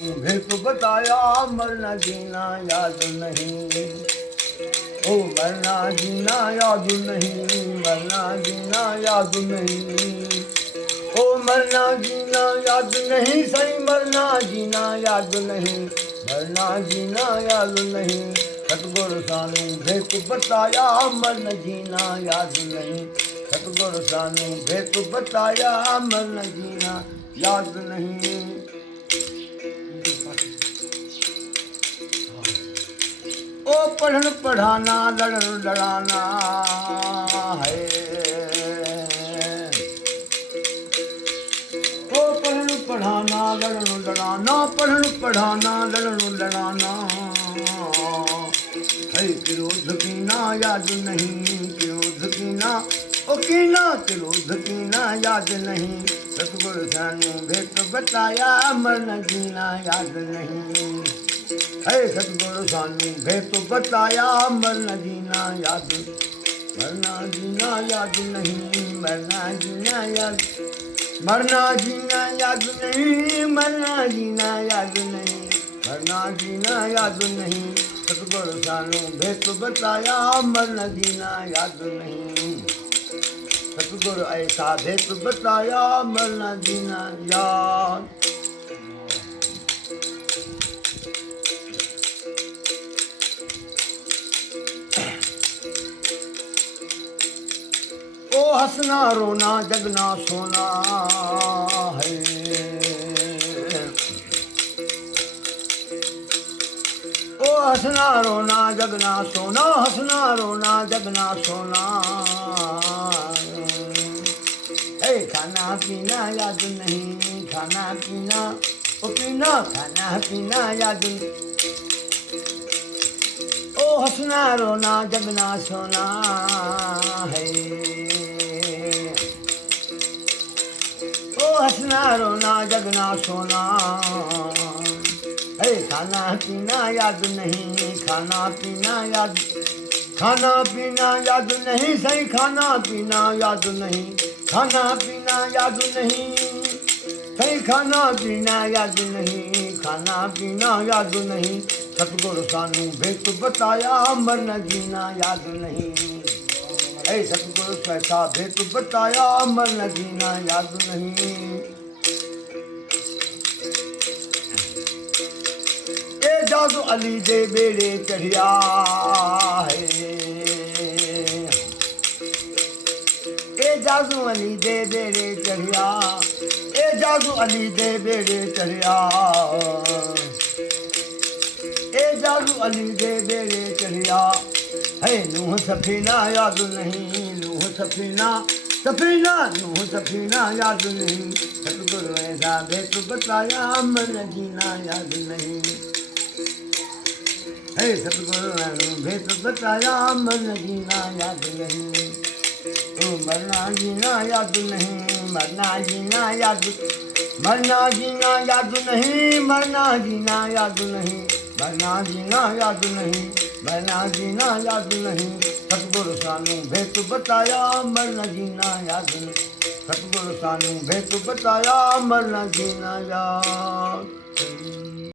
तुम्हें तो बताया मरना जीना याद नहीं। ओ मरना जीना याद नहीं, मरना जीना याद नहीं। ओ मरना जीना याद नहीं, सही मरना जीना याद नहीं, मरना जीना याद नहीं। सतगुरु सानू भेत बताया मरना जीना याद नहीं। सतगुरु सानू भेत बताया मरना जीना याद नहीं। ओ पढ़न पढ़ाना लड़न लड़ाना है। ओ पढ़न पढ़ाना लड़न लड़ाना, पढ़न पढ़ाना लड़न लड़ाना है। क्रोध कीना याद नहीं, क्रोध कीना ओ कीना, क्रोध कीना याद नहीं। सतगुरु सानू भेत बताया मरना जीना याद नहीं। है सतगुरु सानू भेत बताया मरना जीना याद, मरना जीना याद नहीं, मरना जीना याद, मरना जीना याद नहीं, मरना जीना याद नहीं, मरना जीना याद नहीं। सतगुरु सानू भेत बताया मरना जीना याद नहीं। सतगुरु ऐसा भेत बताया मरना जीना याद। ओ हंसना रोना जगना सोना है। ओ हंसना रोना जगना सोना, हंसना रोना जगना सोना है। खाना पीना याद नहीं, खाना पीना ओ पीना, खाना पीना याद नहीं। ओ हंसना रोना जगना सोना है। ओ हंसना रोना जगना सोना है। खाना पीना याद नहीं, खाना पीना याद, खाना पीना याद नहीं, सही खाना पीना याद नहीं, खाना पीना याद नहीं, सही खाना पीना याद नहीं, खाना पीना याद नहीं। सतगुरु सानू भेत बताया मरना जीना याद नहीं। ऐ सतगुरु कैसा भेत बताया मरना जीना याद नहीं। ए जादू अली दे बेड़े चढ़िया है। ए जादू अली दे बेड़े चढ़िया, ए जादू अली दे बेड़े चढ़िया, ए जादू अली दे बेड़े चढ़िया है। नूह सफीना याद नहीं, नूह सफीना, सफीना नूह सफीना याद नहीं। सतगुरु ऐसा भेत बताया मरना जीना याद नहीं। है सतगुरु भेत बताया मरना जीना याद नहीं। ओ मरना जीना याद नहीं, मरना जीना याद, मरना जीना याद नहीं, मरना जीना याद नहीं, मरना जीना याद नहीं, मरना जीना याद नहीं। सतगुरु सानू भेत बताया मरना जीना याद नहीं। सतगुरु सानू भेत बताया मरना जीना याद।